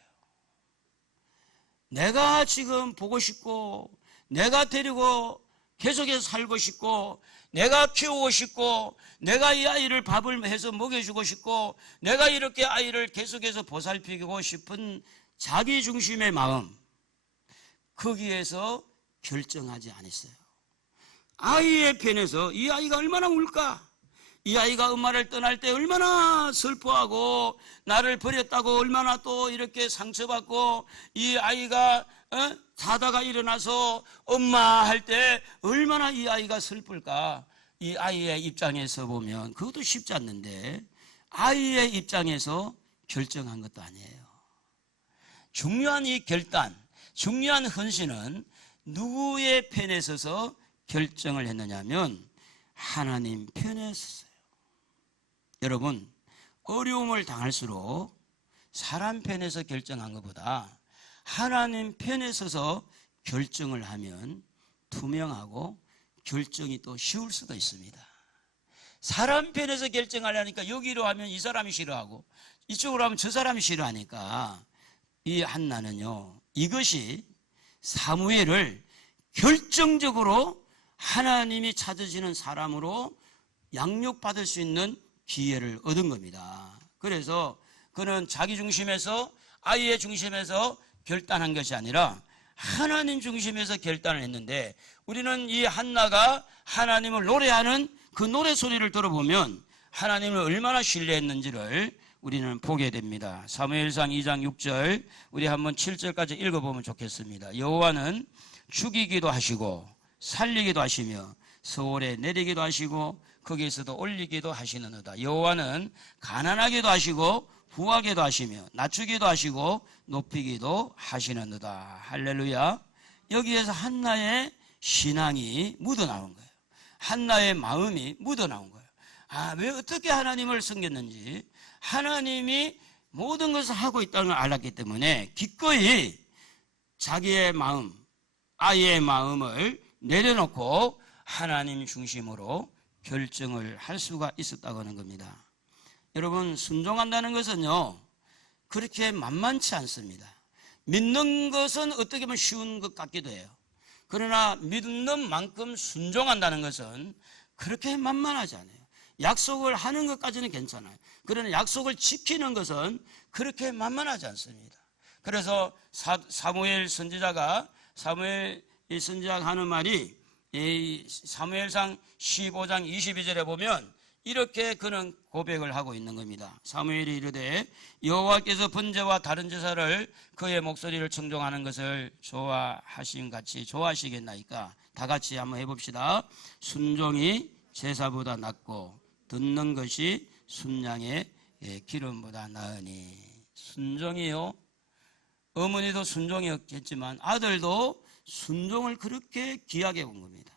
내가 지금 보고 싶고, 내가 데리고 계속해서 살고 싶고, 내가 키우고 싶고, 내가 이 아이를 밥을 해서 먹여주고 싶고, 내가 이렇게 아이를 계속해서 보살피고 싶은 자기 중심의 마음, 거기에서 결정하지 않았어요. 아이의 편에서 이 아이가 얼마나 울까? 이 아이가 엄마를 떠날 때 얼마나 슬퍼하고, 나를 버렸다고 얼마나 또 이렇게 상처받고, 이 아이가 자다가 일어나서 엄마 할 때 얼마나 이 아이가 슬플까? 이 아이의 입장에서 보면 그것도 쉽지 않는데, 아이의 입장에서 결정한 것도 아니에요. 중요한 이 결단, 중요한 헌신은 누구의 편에 서서 결정을 했느냐면 하나님 편에 섰어요. 여러분, 어려움을 당할수록 사람 편에서 결정한 것보다 하나님 편에 서서 결정을 하면 투명하고 결정이 또 쉬울 수도 있습니다. 사람 편에서 결정하려니까 여기로 하면 이 사람이 싫어하고, 이쪽으로 하면 저 사람이 싫어하니까, 이 한나는요, 이것이 사무엘을 결정적으로 하나님이 찾으시는 사람으로 양육받을 수 있는 기회를 얻은 겁니다. 그래서 그는 자기 중심에서, 아이의 중심에서 결단한 것이 아니라 하나님 중심에서 결단을 했는데, 우리는 이 한나가 하나님을 노래하는 그 노래 소리를 들어보면 하나님을 얼마나 신뢰했는지를 우리는 보게 됩니다. 사무엘상 2장 6절, 우리 한번 7절까지 읽어보면 좋겠습니다. 여호와는 죽이기도 하시고 살리기도 하시며 서울에 내리기도 하시고 거기에서도 올리기도 하시느니라. 여호와는 가난하기도 하시고 부하기도 하시며 낮추기도 하시고 높이기도 하시느니라. 할렐루야. 여기에서 한나의 신앙이 묻어나온 거예요. 한나의 마음이 묻어나온 거예요. 왜 어떻게 하나님을 섬겼는지, 하나님이 모든 것을 하고 있다는 걸 알았기 때문에 기꺼이 자기의 마음, 아이의 마음을 내려놓고 하나님 중심으로 결정을 할 수가 있었다고 하는 겁니다. 여러분, 순종한다는 것은요, 그렇게 만만치 않습니다. 믿는 것은 어떻게 보면 쉬운 것 같기도 해요. 그러나 믿는 만큼 순종한다는 것은 그렇게 만만하지 않아요. 약속을 하는 것까지는 괜찮아요. 그러나 약속을 지키는 것은 그렇게 만만하지 않습니다. 그래서 사무엘 선지자가 하는 말이 사무엘상 15장 22절에 보면 이렇게 그는 고백을 하고 있는 겁니다. 사무엘이 이르되 여호와께서 번제와 다른 제사를 그의 목소리를 청종하는 것을 좋아하신 같이 좋아하시겠나이까. 다 같이 한번 해봅시다. 순종이 제사보다 낫고 듣는 것이 순양의 기름보다 나으니. 순종이요, 어머니도 순종이었겠지만 아들도 순종을 그렇게 귀하게 본 겁니다.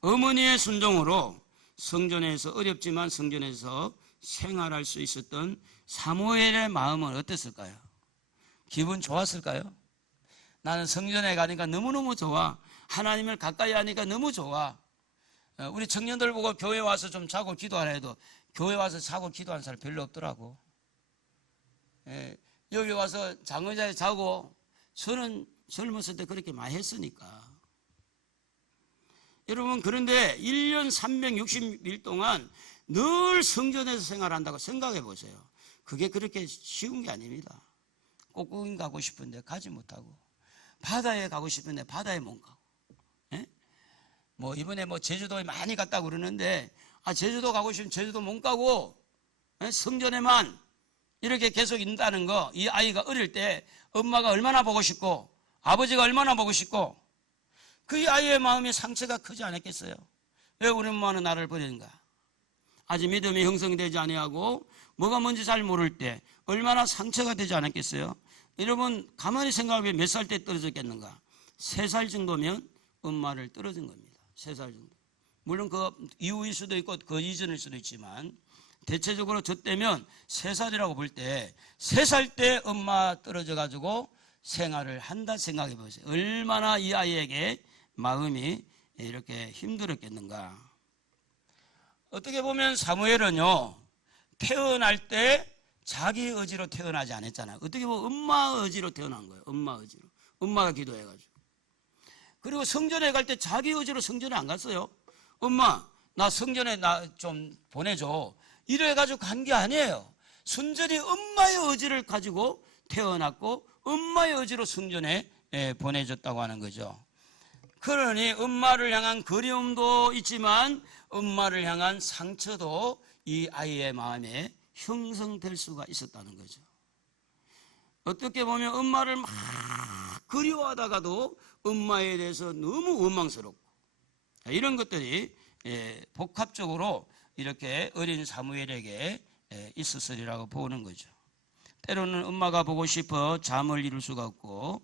어머니의 순종으로 성전에서, 어렵지만 성전에서 생활할 수 있었던 사무엘의 마음은 어땠을까요? 기분 좋았을까요? 나는 성전에 가니까 너무너무 좋아. 하나님을 가까이 하니까 너무 좋아. 우리 청년들 보고 교회 와서 좀 자고 기도하라 해도 교회 와서 자고 기도하는 사람 별로 없더라고. 여기 와서 장의자에 자고, 저는 젊었을 때 그렇게 많이 했으니까. 여러분, 그런데 1년 360일 동안 늘 성전에서 생활한다고 생각해 보세요. 그게 그렇게 쉬운 게 아닙니다. 꽃구경 가고 싶은데 가지 못하고, 바다에 가고 싶은데 바다에 못 가고, 이번에 제주도에 많이 갔다고 그러는데, 제주도 가고 싶으면 제주도 못 가고, 성전에만 이렇게 계속 있다는 거, 이 아이가 어릴 때 엄마가 얼마나 보고 싶고 아버지가 얼마나 보고 싶고 그 아이의 마음이 상처가 크지 않았겠어요? 왜 우리 엄마는 나를 버리는가? 아직 믿음이 형성되지 아니하고 뭐가 뭔지 잘 모를 때 얼마나 상처가 되지 않았겠어요? 여러분 가만히 생각해 몇 살 때 떨어졌겠는가? 3살 정도면 엄마를 떨어진 겁니다. 3살 정도. 물론 그 이후일 수도 있고 그 이전일 수도 있지만 대체적으로 저 때면 3살이라고 볼 때 3살 때 엄마 떨어져 가지고 생활을 한다 생각해 보세요. 얼마나 이 아이에게 마음이 이렇게 힘들었겠는가. 어떻게 보면 사무엘은요 태어날 때 자기 의지로 태어나지 않았잖아요. 어떻게 보면 엄마 의지로 태어난 거예요. 엄마 의지로. 엄마가 기도해가지고. 그리고 성전에 갈 때 자기 의지로 성전에 안 갔어요. 엄마 나 성전에 나 좀 보내줘 이래가지고 간 게 아니에요. 순전히 엄마의 의지를 가지고 태어났고 엄마의 의지로 성전에 보내줬다고 하는 거죠. 그러니 엄마를 향한 그리움도 있지만 엄마를 향한 상처도 이 아이의 마음에 형성될 수가 있었다는 거죠. 어떻게 보면 엄마를 막 그리워하다가도 엄마에 대해서 너무 원망스럽고 이런 것들이 복합적으로 이렇게 어린 사무엘에게 있었으리라고 보는 거죠. 때로는 엄마가 보고 싶어 잠을 이룰 수가 없고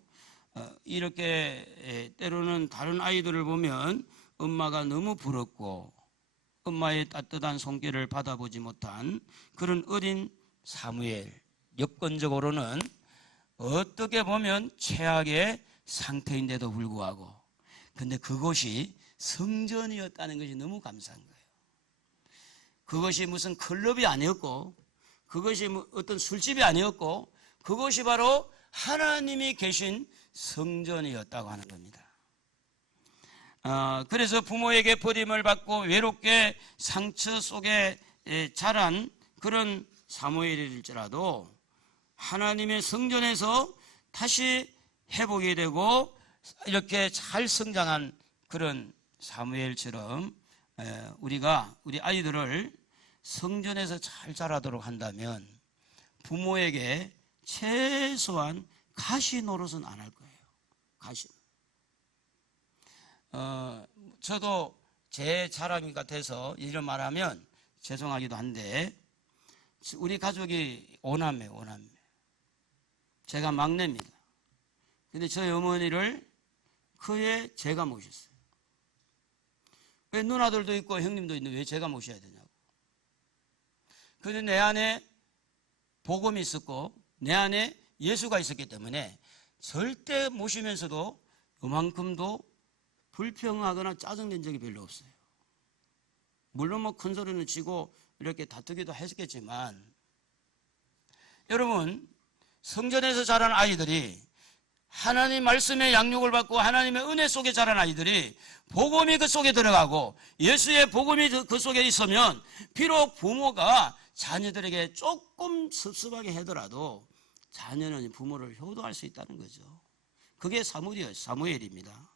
이렇게 때로는 다른 아이들을 보면 엄마가 너무 부럽고 엄마의 따뜻한 손길을 받아보지 못한 그런 어린 사무엘, 여건적으로는 어떻게 보면 최악의 상태인데도 불구하고 근데 그곳이 성전이었다는 것이 너무 감사한 거예요. 그것이 무슨 클럽이 아니었고 그것이 어떤 술집이 아니었고 그것이 바로 하나님이 계신 성전이었다고 하는 겁니다. 그래서 부모에게 버림을 받고 외롭게 상처 속에 자란 그런 사무엘일지라도 하나님의 성전에서 다시 회복이 되고 이렇게 잘 성장한 그런 사무엘처럼 우리가 우리 아이들을 성전에서 잘 자라도록 한다면 부모에게 최소한 가시 노릇은 안 할 거예요. 가시. 저도 제 자랑이 같아서 이런 말하면 죄송하기도 한데 우리 가족이 5남매. 제가 막내입니다. 근데 저희 어머니를 그에 제가 모셨어요. 왜 누나들도 있고 형님도 있는데 왜 제가 모셔야 되냐고. 그런데 내 안에 복음이 있었고 내 안에 예수가 있었기 때문에 절대 모시면서도 요만큼도 불평하거나 짜증낸 적이 별로 없어요. 물론 뭐 큰 소리는 치고 이렇게 다투기도 했겠지만 여러분 성전에서 자란 아이들이 하나님 말씀의 양육을 받고 하나님의 은혜 속에 자란 아이들이 복음이 그 속에 들어가고 예수의 복음이 그 속에 있으면 비록 부모가 자녀들에게 조금 섭섭하게 하더라도 자녀는 부모를 효도할 수 있다는 거죠. 그게 사무엘입니다.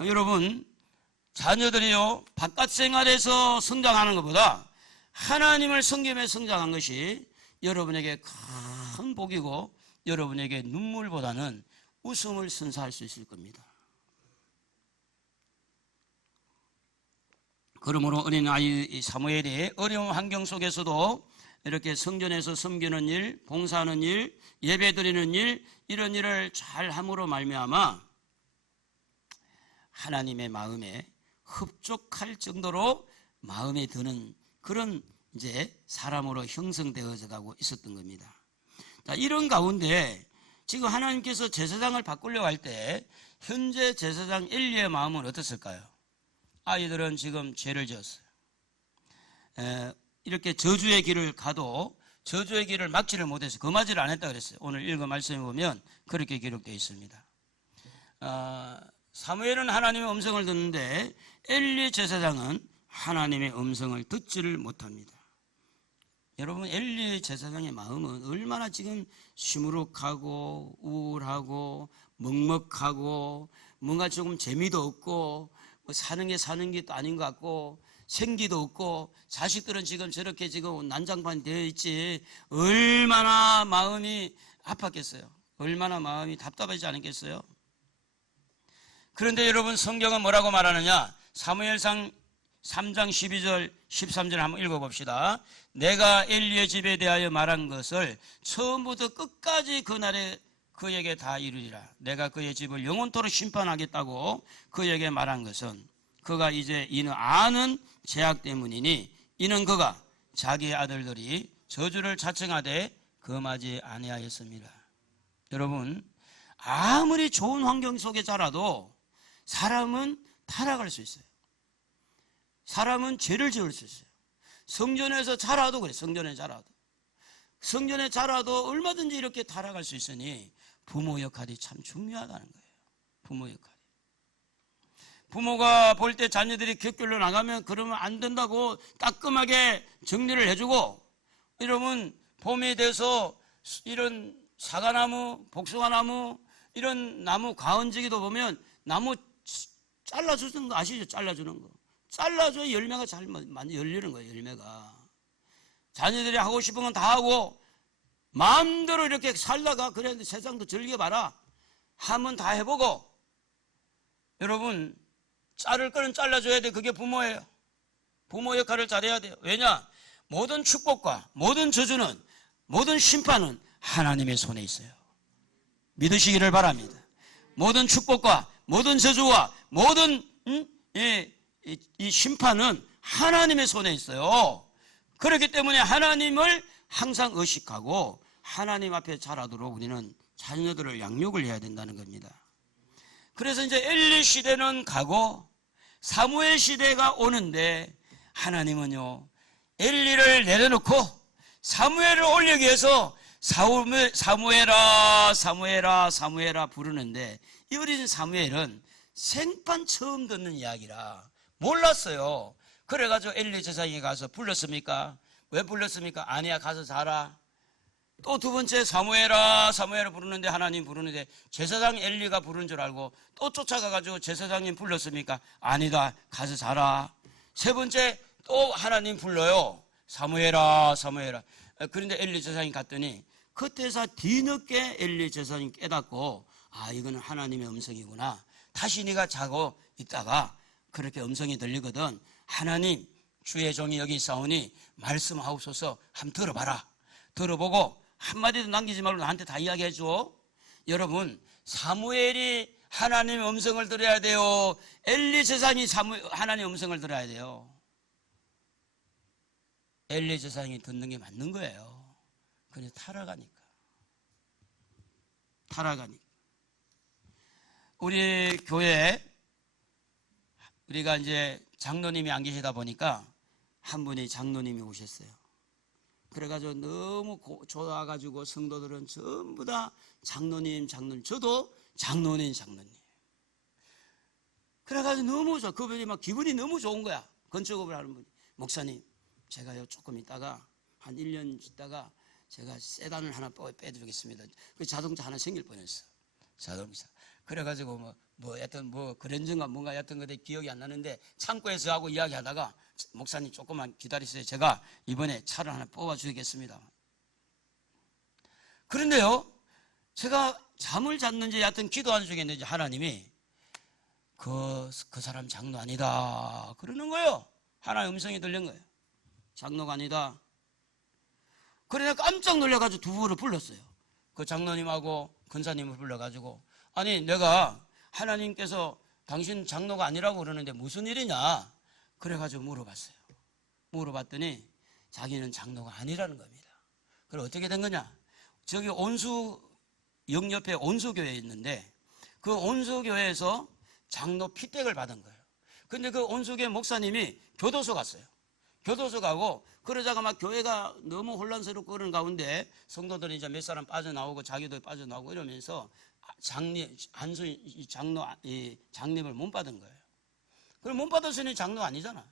여러분 자녀들이요 바깥 생활에서 성장하는 것보다 하나님을 섬기며 성장한 것이 여러분에게 큰 복이고 여러분에게 눈물보다는 웃음을 선사할 수 있을 겁니다. 그러므로 어린아이 사무엘이 어려운 환경 속에서도 이렇게 성전에서 섬기는 일, 봉사하는 일, 예배드리는 일 이런 일을 잘 함으로 말미암아 하나님의 마음에 흡족할 정도로 마음에 드는 그런 이제 사람으로 형성되어져 가고 있었던 겁니다. 자, 이런 가운데 지금 하나님께서 제사장을 바꾸려고 할 때 현재 제사장 엘리의 마음은 어떻을까요? 아이들은 지금 죄를 지었어요. 이렇게 저주의 길을 가도 저주의 길을 막지를 못해서 금하지를 않았다 그랬어요. 오늘 읽은 말씀에 보면 그렇게 기록되어 있습니다. 사무엘은 하나님의 음성을 듣는데 엘리 제사장은 하나님의 음성을 듣지를 못합니다. 여러분 엘리 제사장의 마음은 얼마나 지금 시무룩하고 우울하고 먹먹하고 뭔가 조금 재미도 없고 뭐 사는 게 또 아닌 것 같고 생기도 없고 자식들은 지금 저렇게 지금 난장판이 되어 있지 얼마나 마음이 아팠겠어요. 얼마나 마음이 답답하지 않겠어요? 그런데 여러분 성경은 뭐라고 말하느냐? 사무엘상 3장 12절 13절 한번 읽어봅시다. 내가 엘리의 집에 대하여 말한 것을 처음부터 끝까지 그날에 그에게 다 이루리라. 내가 그의 집을 영원토록 심판하겠다고 그에게 말한 것은 그가 이제 이는 아는 죄악 때문이니 이는 그가 자기의 아들들이 저주를 자청하되 금하지 아니하였습니다. 여러분 아무리 좋은 환경 속에 자라도 사람은 타락할 수 있어요. 사람은 죄를 지을 수 있어요. 성전에서 자라도 그래. 성전에 자라도 얼마든지 이렇게 타락할 수 있으니 부모 역할이 참 중요하다는 거예요. 부모 역할이. 부모가 볼 때 자녀들이 격결로 나가면 그러면 안 된다고 따끔하게 정리를 해주고, 이러면 봄이 돼서 이런 사과나무, 복숭아나무 이런 나무 가은지기도 보면 나무 잘라주는 거 아시죠? 잘라주는 거. 잘라줘야 열매가 잘 열리는 거예요. 열매가. 자녀들이 하고 싶은 건 다 하고 마음대로 이렇게 살다가 그래 세상도 즐겨봐라 하면 다 해보고, 여러분 자를 거는 잘라줘야 돼. 그게 부모예요. 부모 역할을 잘해야 돼요. 왜냐? 모든 축복과 모든 저주는, 모든 심판은 하나님의 손에 있어요. 믿으시기를 바랍니다. 모든 축복과 모든 저주와 모든 이 심판은 하나님의 손에 있어요. 그렇기 때문에 하나님을 항상 의식하고 하나님 앞에 자라도록 우리는 자녀들을 양육을 해야 된다는 겁니다. 그래서 이제 엘리 시대는 가고 사무엘 시대가 오는데, 하나님은요 엘리를 내려놓고 사무엘을 올리기 위해서 사무엘아 사무엘아 사무엘아 부르는데, 이 어린 사무엘은 생판 처음 듣는 이야기라 몰랐어요. 그래가지고 엘리 제사장이 가서 불렀습니까? 왜 불렀습니까? 아니야, 가서 자라. 또 두 번째 사무엘아 사무엘을 부르는데, 하나님 부르는데 제사장 엘리가 부른 줄 알고 또 쫓아가가지고 제사장님 불렀습니까? 아니다, 가서 자라. 세 번째 또 하나님 불러요. 사무엘아 사무엘아. 그런데 엘리 제사장이 갔더니 그때서 뒤늦게 엘리 제사장이 깨닫고, 아, 이거는 하나님의 음성이구나. 다시 네가 자고 있다가 그렇게 음성이 들리거든. 하나님, 주의 종이 여기 있사오니 말씀하옵소서. 한번 들어봐라. 들어보고 한마디도 남기지 말고 나한테 다 이야기해 줘. 여러분, 사무엘이 하나님의 음성을 들어야 돼요? 엘리 제사장이 하나님의 음성을 들어야 돼요? 엘리 제사장이 듣는 게 맞는 거예요. 그냥 타락하니까. 우리 교회에 우리가 이제 장로님이 안 계시다 보니까 한 분이 장로님이 오셨어요. 그래가지고 너무 좋아가지고 성도들은 전부 다 장로님. 저도 장로님. 그래가지고 너무 좋아. 그분이 막 기분이 너무 좋은 거야. 건축업을 하는 분이. 목사님, 제가요 조금 있다가 한 1년 있다가 제가 세단을 하나 빼드리겠습니다. 그 자동차 하나 생길 뻔했어. 자동차. 그래가지고 여튼 그랜저인가 뭔가 여튼 그때 기억이 안 나는데 창고에서 하고 이야기하다가, 목사님 조금만 기다리세요. 제가 이번에 차를 하나 뽑아주겠습니다. 그런데요, 제가 잠을 잤는지 여튼 기도하는 중에 있는지 하나님이 그 사람 장로 아니다 그러는 거예요. 하나의 음성이 들린 거예요. 장로가 아니다. 그래 내가 깜짝 놀라가지고 두 분을 불렀어요. 그 장로님하고 권사님을 불러가지고, 아니 내가 하나님께서 당신 장로가 아니라고 그러는데 무슨 일이냐 그래가지고 물어봤더니 자기는 장로가 아니라는 겁니다. 그럼 어떻게 된 거냐, 저기 영 옆에 온수교회 있는데 그 온수교회에서 장로 피택을 받은 거예요. 근데 그 온수교회 목사님이 교도소 갔어요. 교도소 가고 그러다가 막 교회가 너무 혼란스럽고 그런 가운데 성도들이 이제 몇 사람 빠져나오고 자기도 빠져나오고 이러면서 장립을 못 받은 거예요. 그럼 못 받았으니 장로 아니잖아.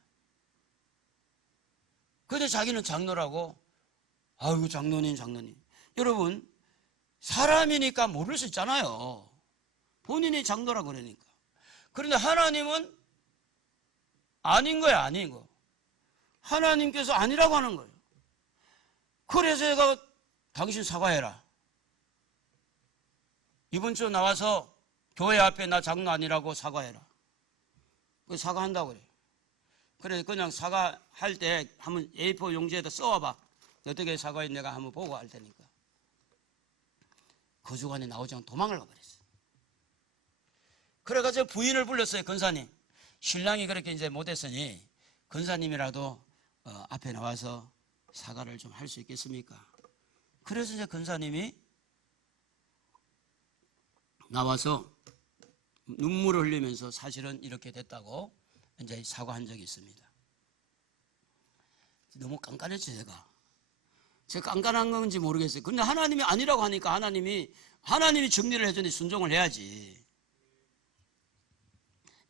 근데 자기는 장로라고, 아이고 장로님. 여러분, 사람이니까 모를 수 있잖아요. 본인이 장로라고 그러니까. 그런데 하나님은 아닌 거야, 아닌 거. 하나님께서 아니라고 하는 거예요. 그래서 얘가 당신 사과해라. 이번 주 나와서 교회 앞에 나 장로 아니라고 사과해라. 그 사과한다고 그래. 그래 그냥 사과할 때 한번 A4 용지에다 써와봐. 어떻게 사과해 내가 한번 보고 할 테니까. 그 주간에 나오지 않고 도망을 가버렸어. 그래가지고 부인을 불렀어요. 권사님. 신랑이 그렇게 이제 못했으니 권사님이라도 앞에 나와서 사과를 좀 할 수 있겠습니까? 그래서 이제 권사님이 나와서 눈물을 흘리면서 사실은 이렇게 됐다고 이제 사과한 적이 있습니다. 너무 깐깐했죠, 제가 깐깐한 건지 모르겠어요. 근데 하나님이 아니라고 하니까 하나님이 정리를 해주니 순종을 해야지.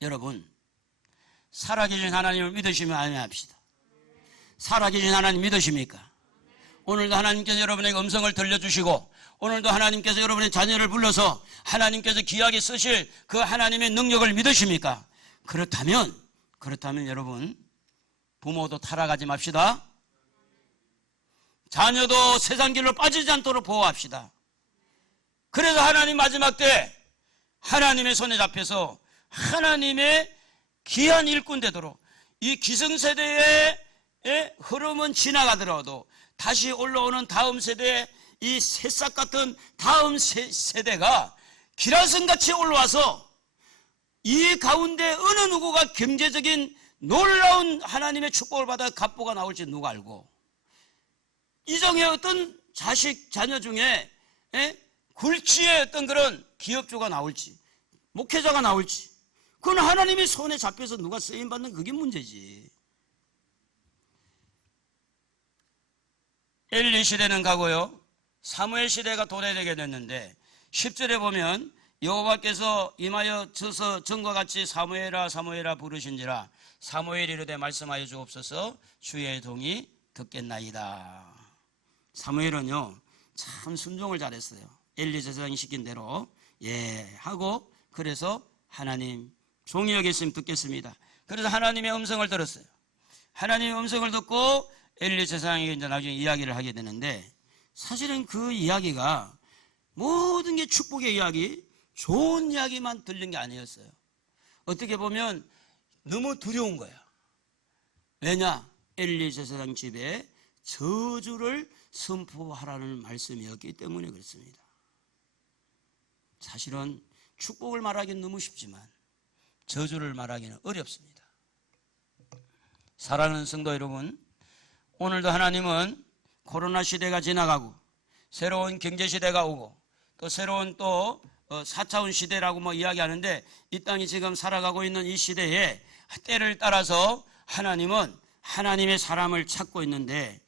여러분, 살아계신 하나님을 믿으시면 아멘합시다. 살아계신 하나님 믿으십니까? 오늘도 하나님께서 여러분에게 음성을 들려주시고 오늘도 하나님께서 여러분의 자녀를 불러서 하나님께서 귀하게 쓰실 그 하나님의 능력을 믿으십니까? 그렇다면 여러분 부모도 타락하지 맙시다. 자녀도 세상 길로 빠지지 않도록 보호합시다. 그래서 하나님 마지막 때 하나님의 손에 잡혀서 하나님의 귀한 일꾼 되도록 이 기성세대의 흐름은 지나가더라도 다시 올라오는 다음 세대의 이 새싹 같은 다음 세대가 기라성같이 올라와서 이 가운데 어느 누구가 경제적인 놀라운 하나님의 축복을 받아 갑부가 나올지 누가 알고, 이정의 어떤 자녀 중에 굴지의 어떤 그런 기업주가 나올지 목회자가 나올지, 그건 하나님의 손에 잡혀서 누가 쓰임받는 그게 문제지. 엘리 시대는 가고요, 사무엘 시대가 도래되게 됐는데 10절에 보면 여호와께서 임하여 저서 전과 같이 사무엘아 사무엘아 부르신지라 사무엘이 이르되 말씀하여 주옵소서 주의 동이 듣겠나이다. 사무엘은요 참 순종을 잘했어요. 엘리 제사장이 시킨 대로 하고, 그래서 하나님 종이 여기 있으면 듣겠습니다. 그래서 하나님의 음성을 들었어요. 하나님의 음성을 듣고 엘리 제사장에게 이제 나중에 이야기를 하게 되는데, 사실은 그 이야기가 모든 게 축복의 이야기, 좋은 이야기만 들린 게 아니었어요. 어떻게 보면 너무 두려운 거야. 왜냐? 엘리 제사장 집에 저주를 선포하라는 말씀이었기 때문에 그렇습니다. 사실은 축복을 말하기는 너무 쉽지만 저주를 말하기는 어렵습니다. 사랑하는 성도 여러분, 오늘도 하나님은 코로나 시대가 지나가고 새로운 경제 시대가 오고 또 새로운 또 4차원 시대라고 이야기하는데, 이 땅이 지금 살아가고 있는 이 시대에 때를 따라서 하나님은 하나님의 사람을 찾고 있는데,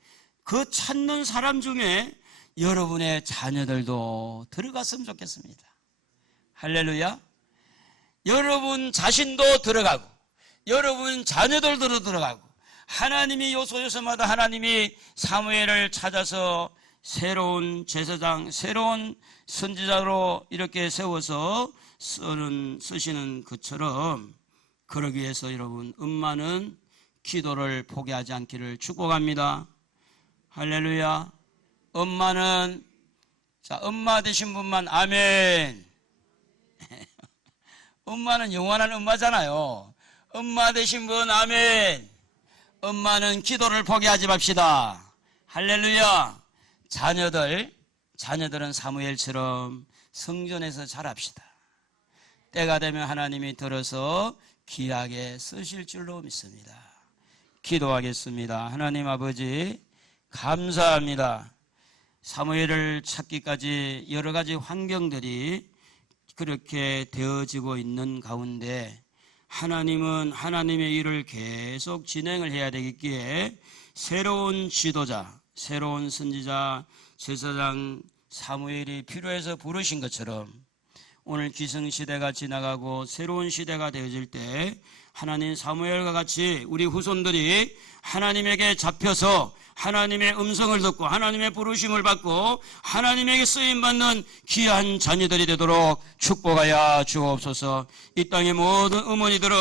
그 찾는 사람 중에 여러분의 자녀들도 들어갔으면 좋겠습니다. 할렐루야. 여러분 자신도 들어가고 여러분 자녀들도 들어가고, 하나님이 요소요소마다 하나님이 사무엘을 찾아서 새로운 제사장, 새로운 선지자로 이렇게 세워서 쓰시는 것처럼, 그러기 위해서 여러분 엄마는 기도를 포기하지 않기를 축복합니다. 할렐루야. 엄마는, 자, 엄마 되신 분만 아멘. 엄마는 영원한 엄마잖아요. 엄마 되신 분 아멘. 엄마는 기도를 포기하지 맙시다. 할렐루야. 자녀들은 사무엘처럼 성전에서 자랍시다. 때가 되면 하나님이 들어서 귀하게 쓰실 줄로 믿습니다. 기도하겠습니다. 하나님 아버지 감사합니다. 사무엘을 찾기까지 여러 가지 환경들이 그렇게 되어지고 있는 가운데 하나님은 하나님의 일을 계속 진행을 해야 되겠기에 새로운 지도자, 새로운 선지자, 제사장 사무엘이 필요해서 부르신 것처럼 오늘 기성시대가 지나가고 새로운 시대가 되어질 때 하나님 사무엘과 같이 우리 후손들이 하나님에게 잡혀서 하나님의 음성을 듣고 하나님의 부르심을 받고 하나님에게 쓰임받는 귀한 자녀들이 되도록 축복하여 주옵소서. 이 땅의 모든 어머니들은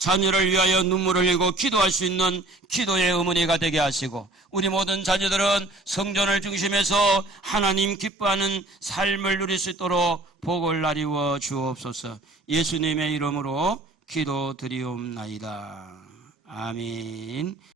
자녀를 위하여 눈물을 흘리고 기도할 수 있는 기도의 어머니가 되게 하시고, 우리 모든 자녀들은 성전을 중심해서 하나님 기뻐하는 삶을 누릴 수 있도록 복을 나리워 주옵소서. 예수님의 이름으로 기도드리옵나이다. 아멘.